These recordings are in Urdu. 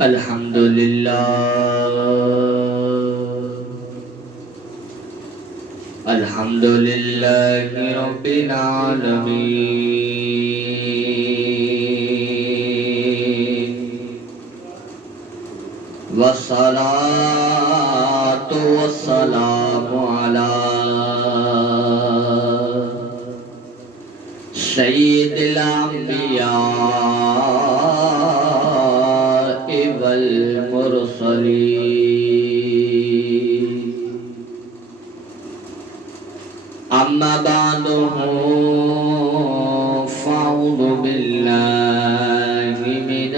الحمد لله الحمد لله رب العالمين والصلاة والسلام على سيد الأنبياء والمرسلين أما بعد فأعوذ بالله من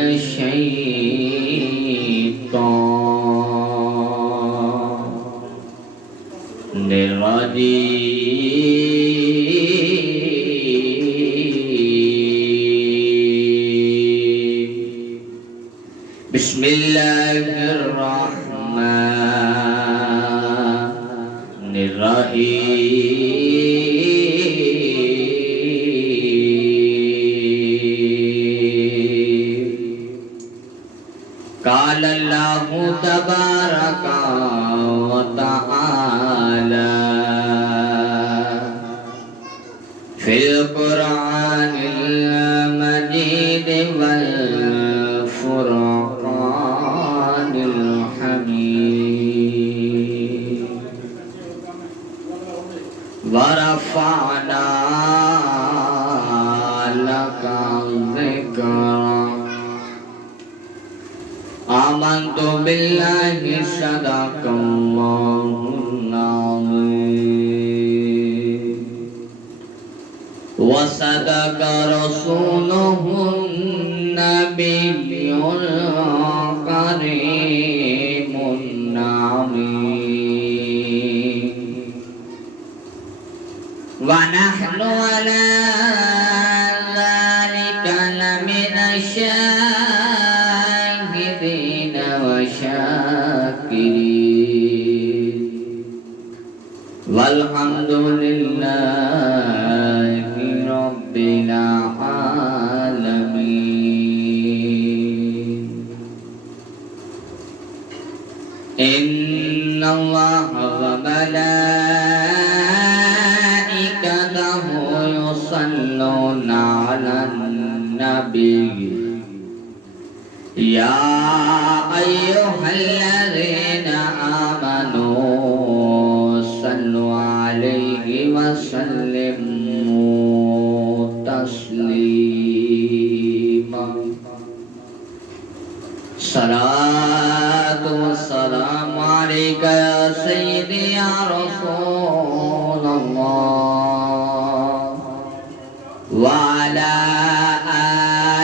الشيطان الرجيم بسم الله الرحمن الرحيم قال الله تبارك وتعالى في القرآن المجيد والفرقان الحميد ورفعنا لك ذكرك آمنت بالله صدق الله العظيم وصدق رسوله النبي الكريم العميد ونحن على ذلك لمن الشاهدين وشاكرين والحمد لله رب العالمين إن الله وملائكته يصلون على النبي يا أيها الذين آمنوا صلوا عليه وسلموا تسليما صلاة والسلام عليك يا سيدي يا رسول الله وعلى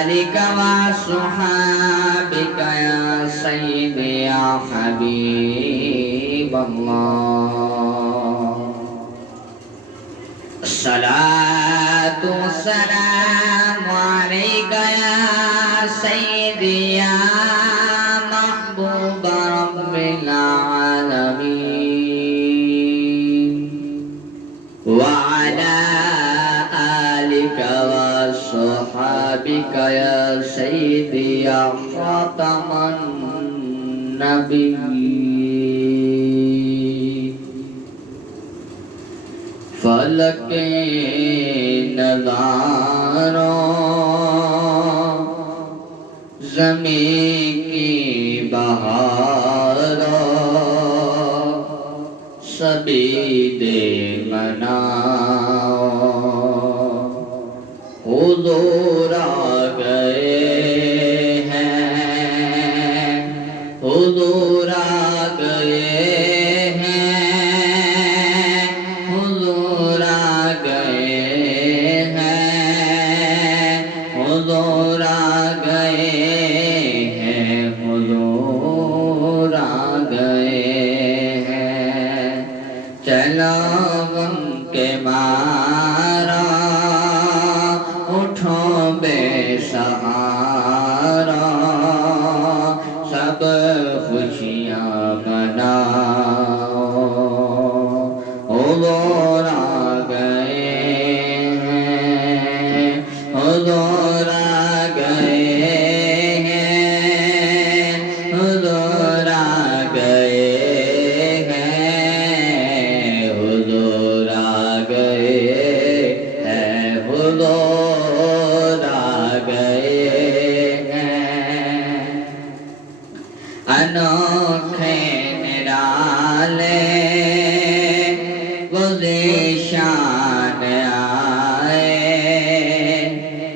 آلك وصحابك يا سيدي يا حبيب الله الصلاة والسلام عليك يا سيدي يا محبوب رب العالمين وعلى آلك وصحابك يا سيدي يا خاتم النبيين فلک نظاروں زمین کی بہاروں سبھی دے مناؤ حضور آ گئے ہیں حضور آ گئے ہیں حضور آ گئے ہیں حضور آ گئے ہیں حضور آ گئے ہیں چلو غم کے مارا اٹھو انوکھے نرالے وہ ذیشان آئے،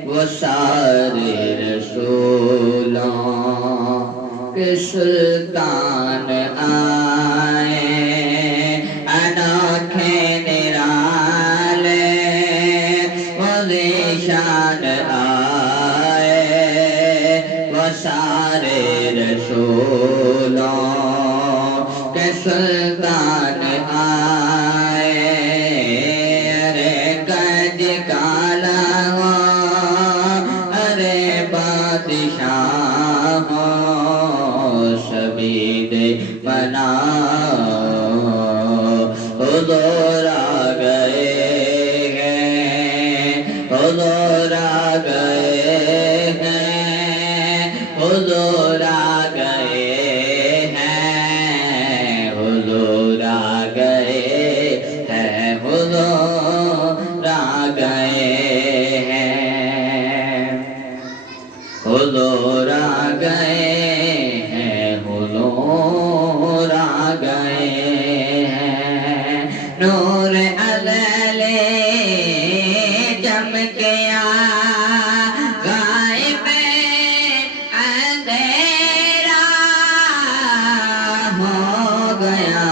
وہ سارے رسولوں کے سلطان آئے، انوکھے نرالے وہ ذیشان آئے، وہ سارے رسولوں کے سلطان آئے، ارے گنج کالا ہو، ارے بادشاہ ہو، سبھی دے بنا حضور آ گئے ہیں، حضور آ گئے ہیں، حضور آ گئے ہیں، حضور آ گئے ہیں، حضور آ گئے ہیں، حضور آ گئے ہیں، حضور آ گئے ہیں، نور ازلی چمکیا غائب اندھیرا ہو گیا،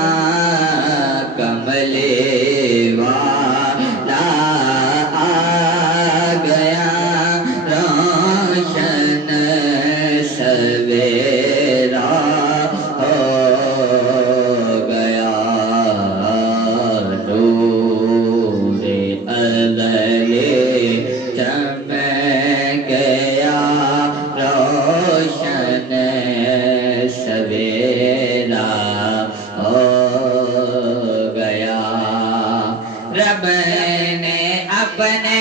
کملے والا آ گیا، روشن سویرا ہو گیا، نور ازلی چمک گیا، روشن سویرا ہو گیا، رب نے اپنے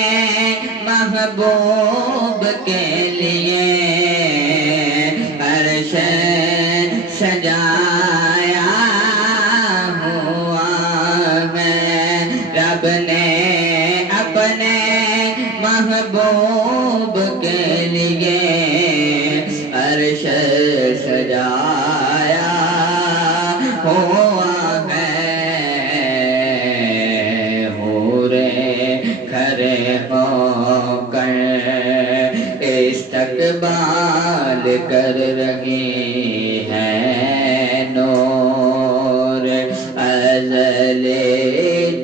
محبوب کے لیے عرش سجایا ہوا ہے، رب نے اپنے محبوب کے لیے عرش سجایا ہوا ہے، حوریں کھڑے ہو کر استقبال کر رہی ہیں، نور ازلی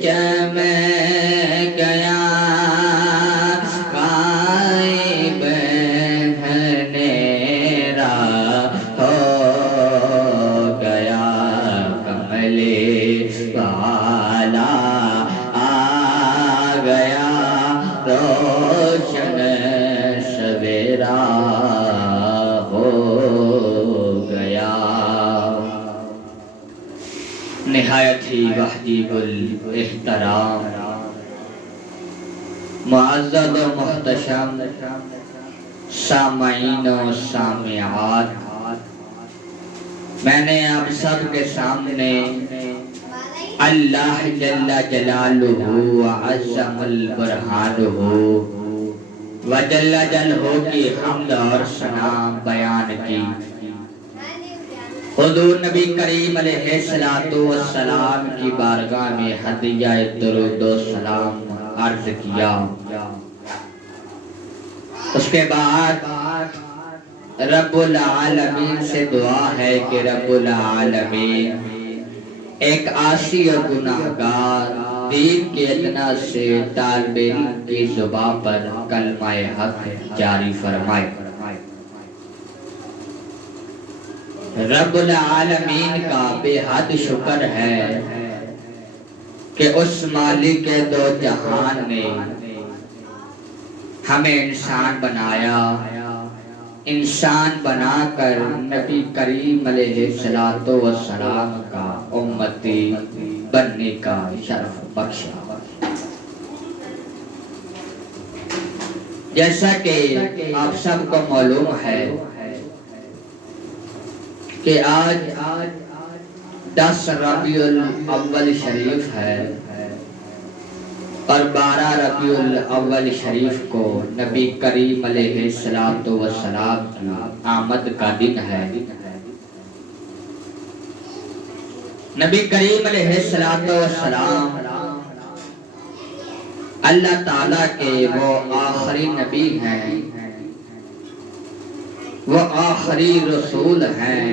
چمک گیا، غائب اندھیرا ہو گیا، کملے والا آ گیا، روشن سویرا ہو گیا، نہایت ہی وحیب الاحترام معزز و محتشم سامعین و سامعات، میں نے آپ سب کے سامنے اللہ جل جلالہ وعظم البرہانہ وجل جلہ کی حمد اور ثنا بیان کی، حضور نبی کریم علیہ السلام کی بارگاہ میں ہدیہ درود و سلام عرض کیا، اس کے بعد رب العالمین سے دعا ہے کہ رب العالمین ایک عاصی و گناہگار دین کے ادنا سے طالب علم کی زبان پر کلمہ حق جاری فرمائے، رب العالمین کا بے حد شکر ہے کہ اس مالک دو جہان نے ہمیں انسان بنایا، انسان بنا کر نبی کریم علیہ السلام کا امتی بننے کا شرف بخشا، جیسا کہ آپ سب کو معلوم ہے کہ آج 10 ربیع الاول شریف ہے اور 12 ربیع الاول شریف کو نبی کریم علیہ السلام کی آمد کا دن ہے، نبی کریم علیہ السلام اللہ تعالیٰ کے وہ آخری نبی ہیں، وہ آخری رسول ہیں۔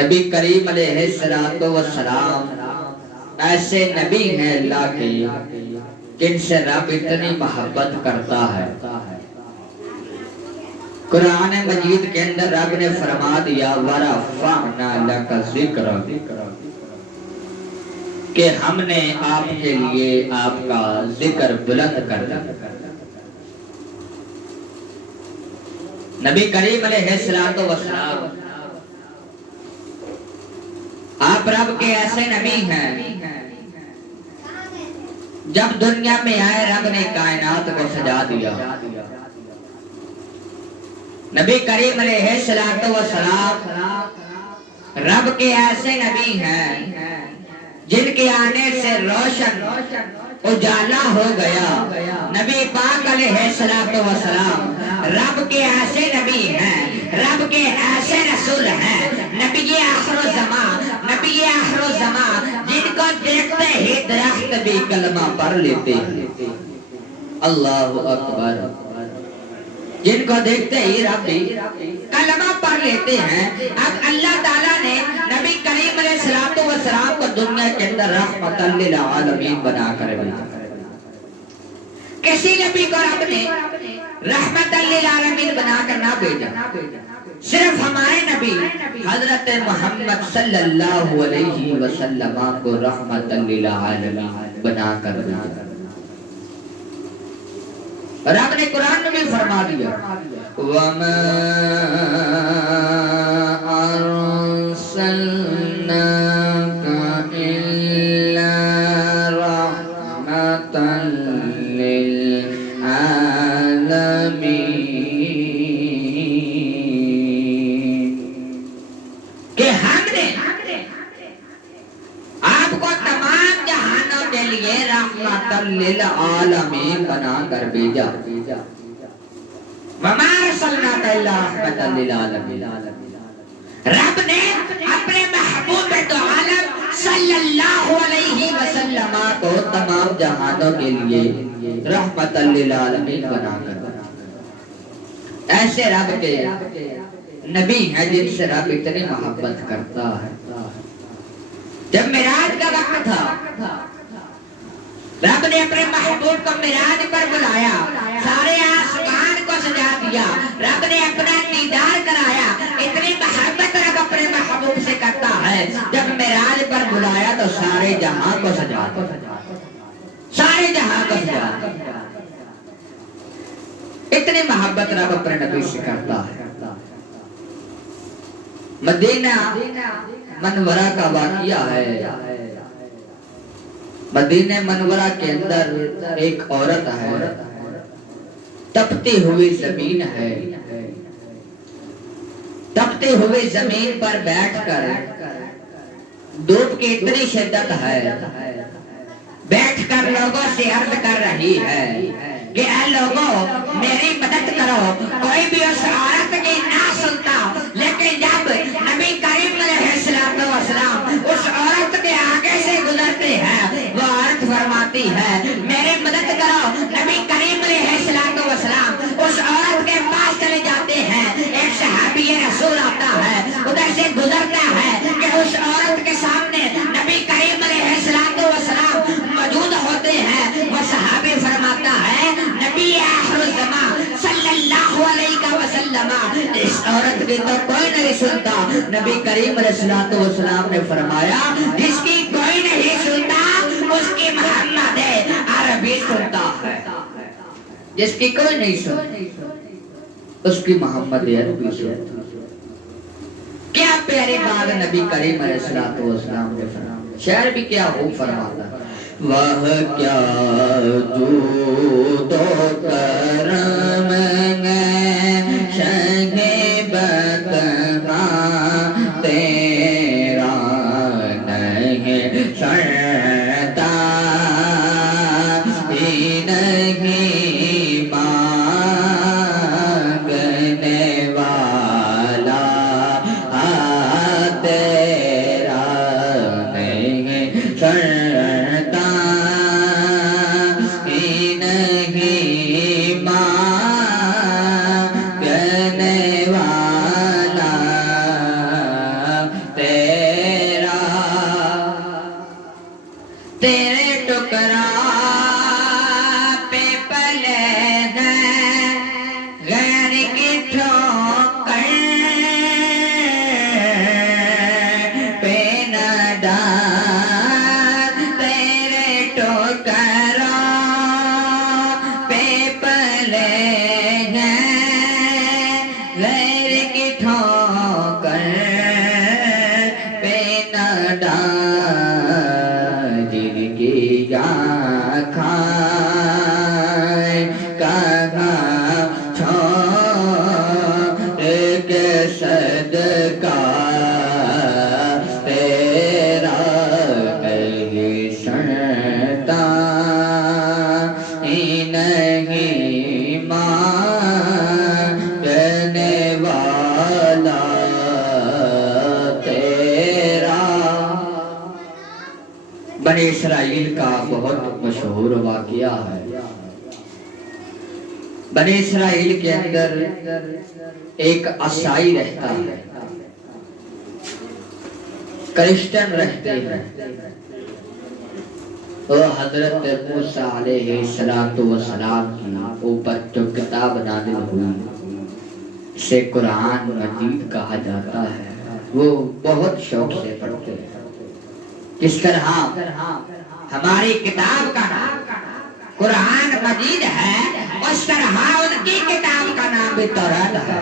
نبی کریم علیہ السلام ایسے نبی ہیں اللہ کے جن سے رب اتنی محبت کرتا ہے۔ قرآن مجید کے اندر رب نے فرما دیا وَرَفَعْنَا لَكَ ذِكْرَكَ، کہ ہم نے آپ کے لیے آپ کا ذکر بلند کر دیا۔ نبی کریم علیہ السلام آپ رب کے ایسے نبی ہیں، جب دنیا میں آئے رب نے کائنات کو سجا دیا۔ نبی کریم علیہ السلام رب کے ایسے نبی ہیں جن کے آنے سے روشن اجالا ہو گیا۔ نبی پاک علیہ السلام رب کے ایسے نبی ہیں، رب کے ایسے رسول ہیں، نبی آخر الزمان جن کو دیکھتے ہی درخت بھی کلمہ پڑھ لیتے ہیں۔ اللہ اکبر، جن کو دیکھتے ہی رب بھی کلمہ پڑھ لیتے ہیں۔ اب اللہ تعالیٰ نے نبی کریم علیہ السلام کو دنیا کے اندر رحمت للعالمین بنا کر بھیجا۔ کسی نبی کو رب نے رحمت للعالمین بنا کر نہ بھیجا، صرف ہمارے نبی حضرت محمد صلی اللہ علیہ وسلم کو رحمت للعالمین بنا کر بھیجا۔ رب نے قرآن میں بھی فرما دیا وَمَا أَرْسَلْنَاكَ إِلَّا رَحْمَةً لِلْعَالَمِينَ، کہ ہم نے آپ کو تمام جہانوں کے لیے رحمت للعالمین بنا کر بھیجا۔ وَمَا أَرْسَلْنَاكَ إِلَّا رَحْمَةً لِلْعَالَمِينَ، رب نے اپنے محبوب دو عالم صلی اللہ علیہ وسلم کو تمام جہانوں کے لیے رحمت للعالمین بنا کر ایسے رب کے نبی ہیں جن سے رب اتنی محبت کرتا ہے۔ جب معراج کا وقت تھا رب نے اپنے محبوب کو معراج پر بلایا، سارے آسمان کو سجا دیا، رب نے اپنا دیدار کرایا۔ اتنی محبت رب اپنے محبوب سے کرتا ہے، جب معراج پر بلایا تو سارے جہاں کو سجا دیا، سارے جہاں کو سجا دیا۔ اتنی محبت رب اپنے نبی سے کرتا ہے۔ مدینہ منورہ کا واقعہ ہے۔ مدینہ منورہ کے اندر ایک عورت ہے، تپتی ہوئی زمین ہے، تپتی ہوئی زمین پر بیٹھ کر دھوپ کی اتنی شدت ہے، بیٹھ کر لوگوں سے عرض کر رہی ہے کہ اے لوگوں میری مدد کرو۔ کوئی بھی اس عورت کی نہ سنتا، لیکن جب نبی کریم علیہ السلام اس عورت کے آگے سے گزرتے ہیں، وہ عورت فرماتی ہے میری مدد کرو۔ نبی کریم علیہ السلام اس عورت کے پاس چلے جاتے ہیں، ایک صحابی رسول آتا ہے، ادھر سے گزرتا ہے کہ اس عورت کے سامنے نبی کریم علیہ السلام موجود ہوتے ہیں۔ وہ صحابی فرماتا ہے نبی آخر الزمان صلی اللہ علیہ وسلم اس عورت کی تو کوئی نہیں سنتا۔ نبی کریم علیہ السلام نے فرمایا جس کی کوئی نہیں سنتا اس کی محمد عربی سنتا ہے، جس کی کوئی نہیں سنتا اس کی محمد عربی سنتا۔ کیا پیاری بات نبی کریم علیہ السلام نے فرمایا، شعر بھی کیا خوب فرماتا ہے واہ کیا جود و کرم شہ بدما تیرا نہیں سرتا ہی نہیں مانگنے والا آتے غیر کی ٹھوکر پہ نہ ڈال کی یا کھائے کہاں چھوڑ کے صدقہ تیرا کہیں سنتا ہی نہیں ماننے والا تیرا۔ بنی اسرائیل کا بہت مشہور واقعہ ہے۔ بنی اسرائیل کے اندر ایک عیسائی رہتا ہے، کرسچن رہتے ہیں۔ وہ حضرت موسیٰ علیہ السلام کی اوپر جو کتاب نازل ہوئی اسے قرآن مجید کہا جاتا ہے، وہ بہت شوق سے پڑھتے ہیں۔ جس طرح ہماری کتاب کا نام قرآن مجید ہے، اس طرح ان کی کتاب کا نام بھی توراۃ ہے۔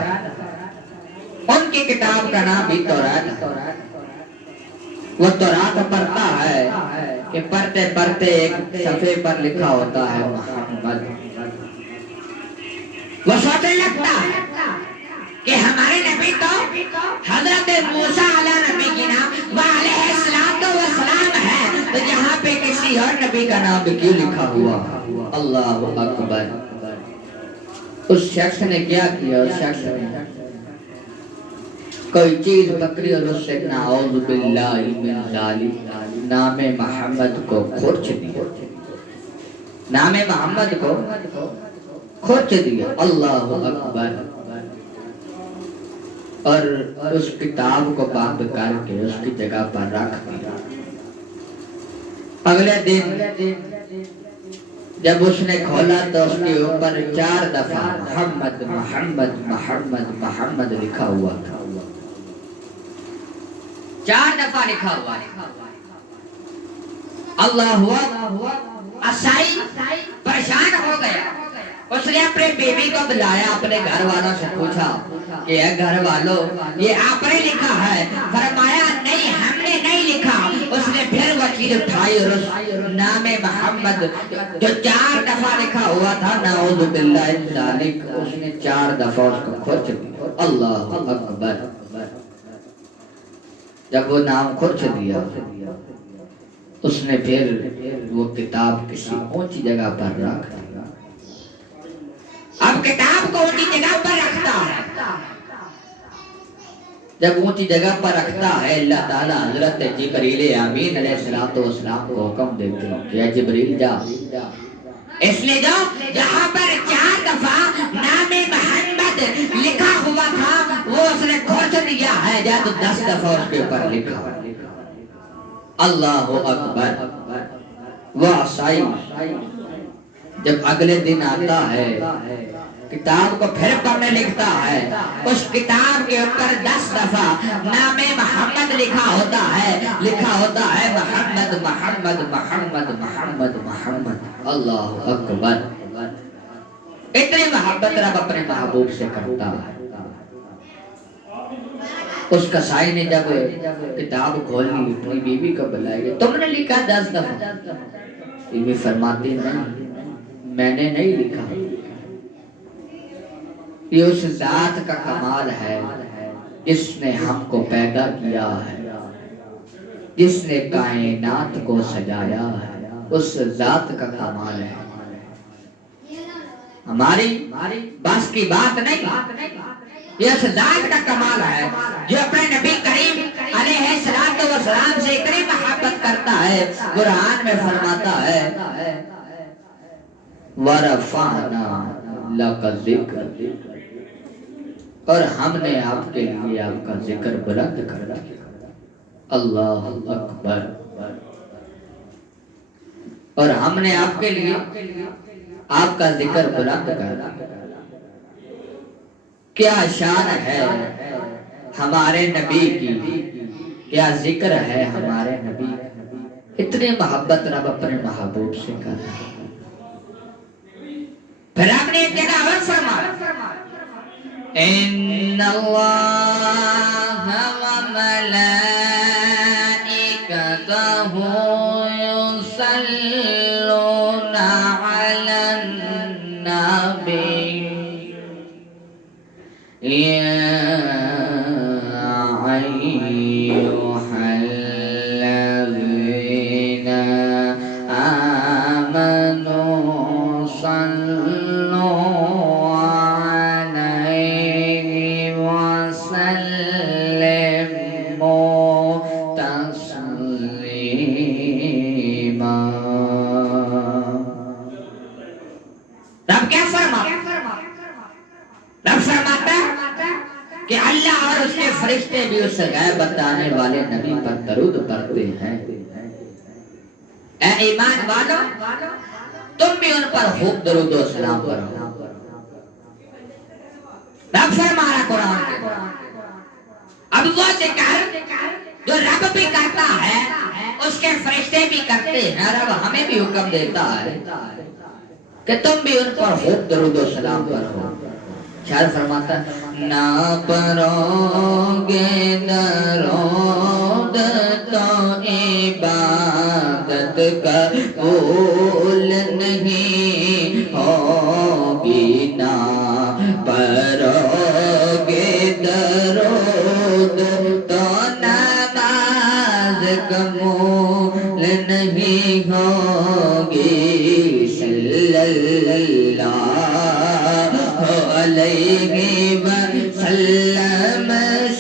ان کی کتاب کا نام بھی توراۃ ہے۔ وہ توراۃ پڑھتا ہے کہ پڑھتے پڑھتے ایک صفحے پر لکھا ہوتا ہے محمد۔ وہ سوچنے لگتا ہے کہ ہمارے نبی تو حضرت موسیٰ علیہ نبی کی نام علیہ السلام ہے، تو یہاں پہ کسی اور نبی کا نام بھی کیوں لکھا ہوا؟ اللہ اکبر۔ اس شخص نے کیا کیا؟ اس شخص نے کوئی چیز پکڑی اور اس سے نعوذ باللہ من ذالک نام محمد کو کھرچ دیا، نام محمد کو کھرچ دیا۔ اللہ اکبر۔ اور اس کتاب کو بند کر کے اس کی جگہ پر رکھ دیا۔ اگلے دن جب اس نے کھولا تو اس کے اوپر 4 دفعہ محمد محمد محمد محمد لکھا ہوا تھا۔ 4 دفعہ لکھا ہوا۔ اللہ ہوا عیسائی پریشان ہو گیا۔ اس نے اپنے بیوی کو بلایا، اپنے گھر والوں سے پوچھا کہ اے گھر والوں، یہ آپ نے لکھا ہے؟ فرمایا نہیں، ہم نے نہیں لکھا۔ اس نے پھر وہ چیز اٹھائی اور اس نام محمد جو 4 دفعہ لکھا ہوا تھا نعوذ باللہ من ذالک، اس نے 4 دفعہ اس کو کھرچ دیا۔ اللہ اکبر۔ جب وہ نام کھرچ دیا اس نے پھر وہ کتاب کسی اونچی جگہ پر رکھ دیا۔ اب کتاب کو اونچی جگہ پر رکھتا ہے۔ جب اونچی جگہ پر رکھتا ہے اللہ تعالیٰ حضرت جبریل امین علیہ السلام کو حکم دیتے ہیں کہ اے جبریل جا، اس لیے جو جہاں پر 4 دفعہ نام محمد لکھا ہوا تھا وہ اس نے کھرچ دیا ہے، جا تو 10 دفعہ اس کے اوپر لکھا۔ اللہ اکبر۔ وہ عیسائی جب اگلے دن آتا ہے کتاب کو پھر پڑھنے لکھتا ہے، اس کتاب کے اوپر 10 دفعہ نام محمد لکھا ہوتا ہے محمد محمد محمد محمد محمد۔ اللہ اکبر۔ اتنی محبت رب اپنے محبوب سے کرتا ہے۔ اس قصائی نے جب کتاب کھولی اپنی بیوی کو بلائے گئے، تم نے لکھا 10 دفعہ؟ بیوی فرماتی نہیں، میں نے نہیں لکھا۔ یہ اس ذات کا کمال ہے جس نے ہم کو پیدا کیا ہے، جس نے کائنات کو سجایا ہے، اس ذات کا کمال ہے، ہماری بس کی بات نہیں۔ یہ اس ذات کا کمال ہے جو اپنے نبی کریم علیہ السلام سے اتنی محبت کرتا ہے۔ قرآن میں فرماتا ہے وَرَفَعْنَا لَكَ ذِكْرَكَ، اور ہم نے آپ کے لیے آپ کا ذکر بلند کر دیا۔ اللہ اکبر۔ اور ہم نے آپ کے لیے آپ کا ذکر بلند کر دیا۔ کیا شان ہے ہمارے نبی کی، کیا ذکر ہے ہمارے نبی، اتنی محبت رب اپنے محبوب سے کر رہا ہے۔ پھر آپ نے ایک جگہ اور فرمایا ان اللہ وملائکتہ یصلون علی النبی یا ایھا الذین آمنوا صلوا علیہ وسلموا تسلیما۔ رب کیا رب فرماتا ہے کہ اللہ اور اس کے فرشتے بھی اس غیب بتانے والے نبی پر درود پڑھتے ہیں۔ اے ایمان والو تم بھی ان پر خوب درود و سلام پڑھو۔ رب فرما رہا قرآن کے اب وہ ذکر جو رب بھی کرتا ہے اس کے فرشتے بھی کرتے ہیں، رب ہمیں بھی حکم دیتا ہے کہ تم بھی ان پر خوب درود و سلام پڑھو۔ شاعر فرماتا ہے نہ پڑھو گے درود تو عبادت قبول نہیں ہوگی، نہ پڑھو گے درود تو نماز قبول نہیں ہوگی۔ صلی اللہ علیہ وسلم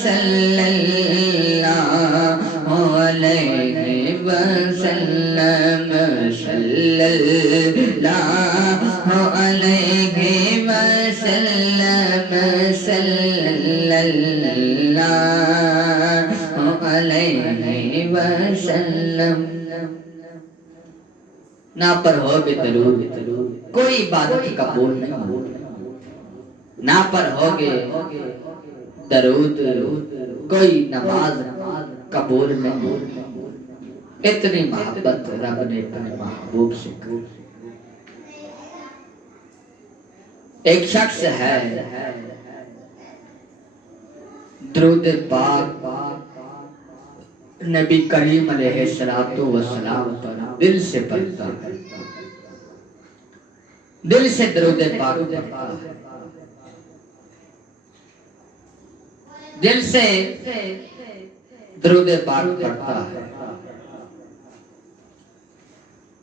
صلی اللہ علیہ وسلم صلی اللہ علیہ وسلم صلی اللہ علیہ وسلم۔ نہ پڑھو گے درود کوئی عبادت قبول نہیں ہوگی، نہ پڑھو گے درود کوئی نماز قبول نہیں ہوگی۔ اتنی محبت رب نے اپنے محبوب سے کی۔ ایک شخص ہے درود پاک نبی کریم علیہ السلام پر دل سے پڑھتا ہے، دل سے درود پاک پڑھتا ہے، دل سے درود پاک پڑھتا ہے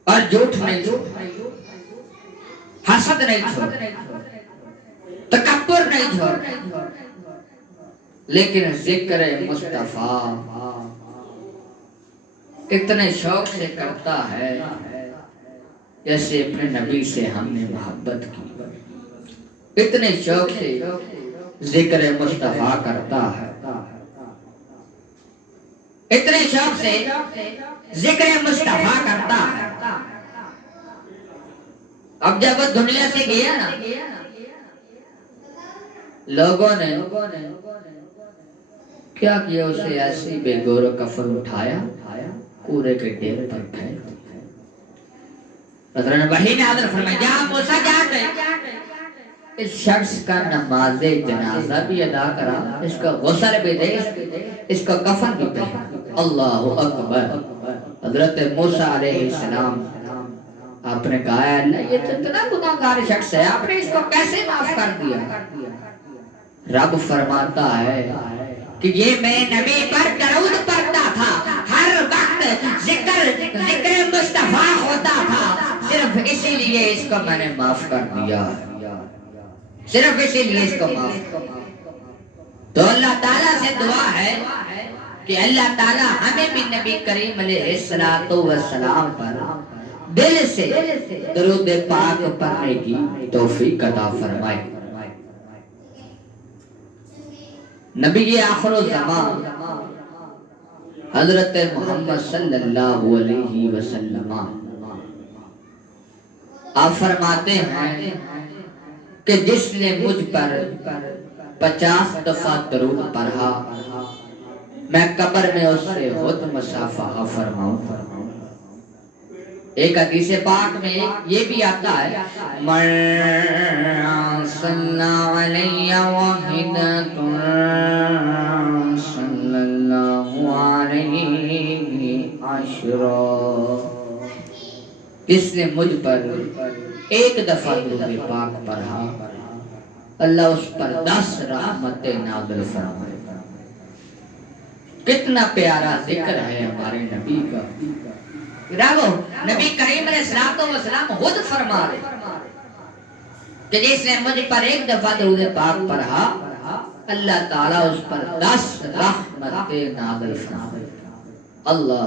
اور جھوٹ نہیں چھوڑتا، حسد نہیں چھوڑتا، تکبر نہیں چھوڑتا، لیکن ذکر مصطفیٰ اتنے شوق سے کرتا ہے جیسے اپنے نبی سے ہم نے محبت کی، اتنے شوق سے ذکر مصطفیٰ کرتا ہے، اتنے شوق سے ذکر مصطفیٰ کرتا ہے۔ اب جب وہ دنیا سے گیا نا، لوگوں نے کیا کیا، اسے ایسی بے گور و کفن اٹھایا، کوڑے کے ڈھیر پر پھینک دیا۔ حضرت وحی نے حضرت فرمایا جا موسیٰ جا گئے، اس شخص کا نماز جنازہ بھی ادا کرا، اس کا غسل بھی دے، اس کا کفن بھی پہنا۔ اللہ اکبر۔ حضرت موسیٰ علیہ السلام آپ نے کہا ہے اللہ یہ تو اتنا گناہگار شخص ہے، آپ نے اس کو کیسے معاف کر دیا؟ رب فرماتا ہے کہ یہ میں نبی پر درود پڑھتا تھا، ہر وقت ذکر مصطفیٰ ہوتا تھا، صرف اسی لیے اس کو میں نے معاف کر دیا، صرف اسی لیے اس کو معاف کر دیا۔ تو اللہ تعالیٰ سے دعا ہے کہ اللہ تعالیٰ ہمیں بھی نبی کریم علیہ السلام پر دل سے درود پاک پڑھنے کی توفیق عطا فرمائے۔ نبی آخر الزمان حضرت محمد صلی اللہ علیہ وسلم آپ فرماتے ہیں کہ جس نے مجھ پر 50 دفعہ درود پڑھا میں قبر میں اس سے خود مصافحہ فرماؤں۔ ایک حدیث پاک میں یہ بھی آتا ہے من صلی علیہ واحدۃ صلی اللہ علیہ عشرا، کس نے مجھ پر ایک دفعہ درود پاک پڑھا اللہ اس پر 10 رحمتیں نازل فرمائے۔ کتنا پیارا ذکر ہے ہمارے نبی کا۔ راگو نبی کریم علیہ السلام خود فرما رہے کہ جس نے مجھ پر ایک دفعہ درود پاک پڑھا اللہ تعالیٰ اس پر 10 رحمتیں نازل فرمائے۔ اللہ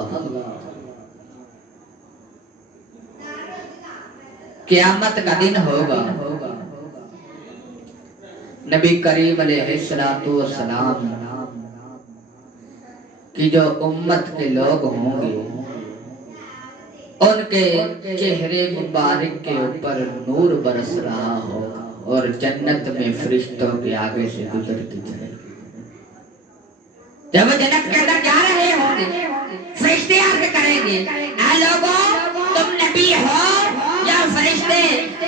قیامت کا دن ہوگا، نبی کریم علیہ السلام کی جو امت کے لوگ ہوں گے ان کے چہرے مبارک کے اوپر نور برس رہا ہوگا اور جنت میں فرشتوں کے آگے سے گزرتی چلے گی۔ جب جنت کے اندر جا رہے ہوں گے فرشتے عرض کریں گے اے لوگوں تم نبی ہو یا فرشتے؟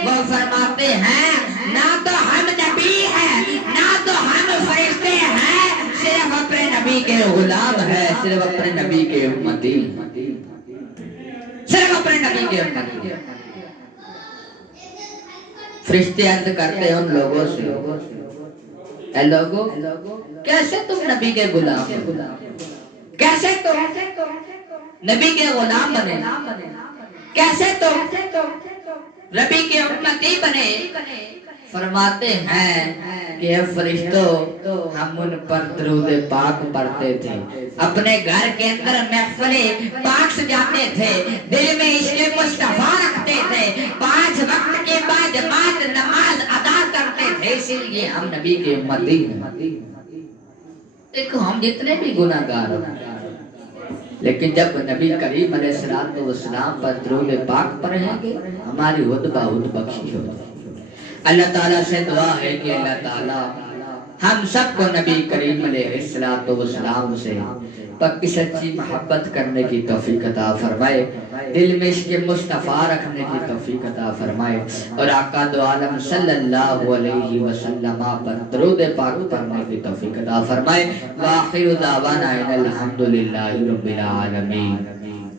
وہ فرماتے ہیں نہ تو ہم نبی ہیں نہ تو ہم فرشتے ہیں، صرف اپنے نبی کے غلام ہے، صرف اپنے نبی کے امتی، صرف اپنے نبی کے امتی۔ فرشتے عرض کرتے ہیں ان لوگوں سے اے لوگوں کیسے تم نبی کے غلام بنے، کیسے تم نبی کے غلام بنے، کیسے تم نبی کے امتی بنے؟ فرماتے ہیں کہ اے فرشتوں ہم ان پر درود پاک پڑھتے تھے، اپنے گھر کے اندر محفلیں پاک سجاتے تھے، دل میں عشق مصطفیٰ رکھتے تھے، 5 وقت کے بعد جماعت نماز ادا کرتے تھے، اسی لیے ہم نبی کے امتی ہیں۔ دیکھو ہم جتنے بھی گناہگار ہیں لیکن جب نبی کریم علیہ السلام پر درود پاک پڑھیں گے ہماری خود بخود بخشش ہو جائے۔ اللہ تعالیٰ سے دعا ہے کہ اللہ تعالیٰ ہم سب کو نبی کریم علیہ السلام سے پکی سچی محبت کرنے کی توفیق عطا فرمائے، دل میں عشق مصطفیٰ رکھنے کی توفیق عطا فرمائے اور آقا دو عالم صلی اللہ علیہ وسلم پر درود پاک پڑھنے کی توفیق عطا فرمائے۔ وآخر دعوانا ان الحمدللہ رب العالمین۔